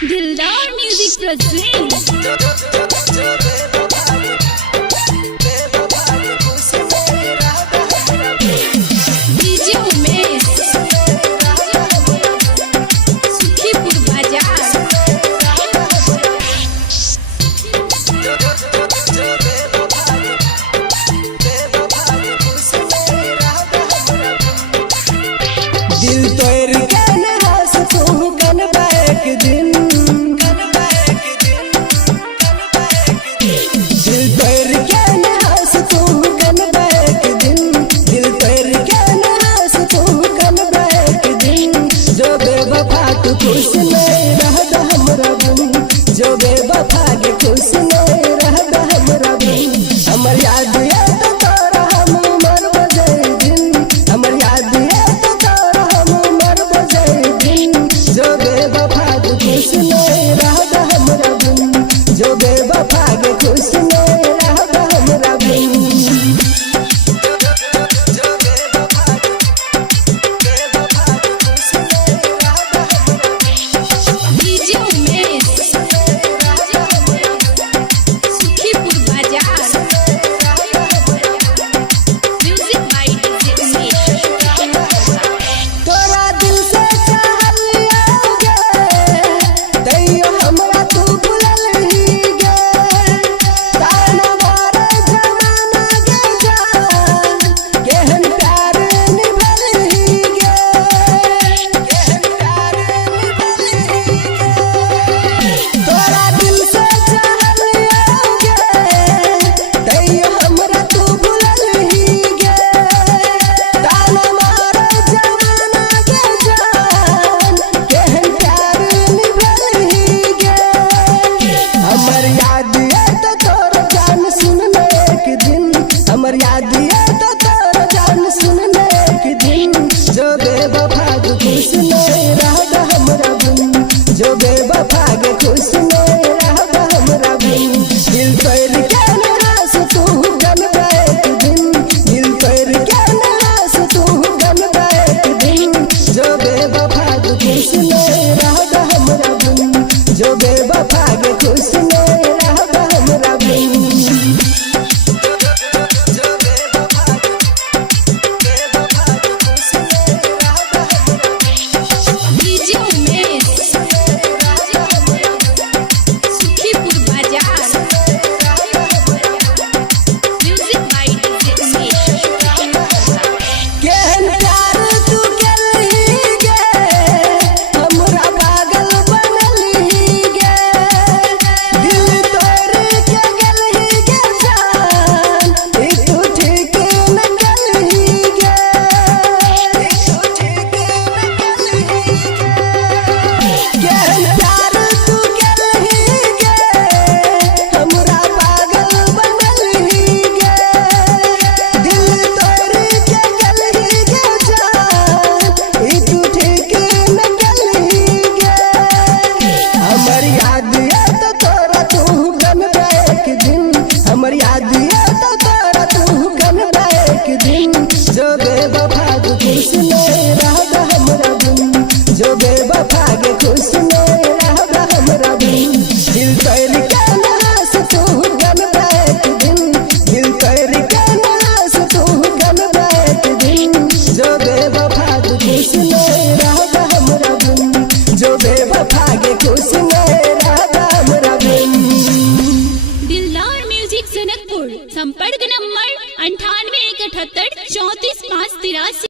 दिलदार music present DJ Umesh Sukhipur बाजार। दिल तोर कन हंस तू कन बैक दिन दिल तोर कन हंस तू कन बैक दिन दिल तोर कन हंस तू कन बैक दिन जो बेवफा तू खुश नहीं रहता हमरा बिन जो बेवफा के खुश नहीं रहता हमरा बिन हमर याद है तो तोरा हम मर बजे दिन हमर याद है तो तोरा हम मर बजे दिन जो बेवफा के खुश नहीं रहता हमरा बिन जो बेवफा के खुश नहीं रहता हमरा बिन। DJ Umesh Sukhipur Bazar. Music by DJ Umesh. तोरा दिल से चाहलिया गे तैयो हमरा तू भुललही गे ताना मारे जमाना गे जान केहन प्यार निभलही गे केहन प्यार निभलही गे तोरा दिल से चाहलिया गे तैयो हमरा तू भुललही गे ताना मारे जमाना गे जान केहन प्यार निभलही गे हमर याद है तो तोर जान सुनने एक दिन हमर याद है तो तोर जान सुनने एक दिन जो बेवफा के खुश नहीं रहता हमरा बिन जो बेवफा के खुश नहीं रहता हमरा बिन दिल तोर के नास तू गन बैक दिन दिल तोर के नास तू गन बैक दिन जो बेवफा के खुश नहीं रहता हमरा बिन जो बेवफा के खुश नहीं रहता हमरा बिन। DJ Umesh Sukhipur Bazar. Music by DJ Umesh. केहन प्यार तू करली गे हमरा पागल बनली गे दिल तोड़ के गलही गे जान ई तू ठीक न गलही गे ई तू ठीक न गलही गे केहन प्यार तू करली गे हमरा पागल बनली गे दिल तोड़ के गलही गे जान ई तू ठीक न गलही गे हमर याद है तो तोरा तू गन बैक दिन हमर याद है तो तोरा तू गन बैक दिन जो बेवफा के खुश नहीं रहता हमरा बिन जो बेवफा के खुश नहीं रहता हमरा बिन दिल तोड़ के नास तू गन बैक दिन दिल तोड़ के नास तू गन बैक दिन जो बेवफा के खुश नहीं रहता हमरा बिन जो बेवफा के खुश नहीं रहता हमरा बिन। दिलदार म्यूजिक जनकपुर। संपर्क नंबर 98 178 34 5 83।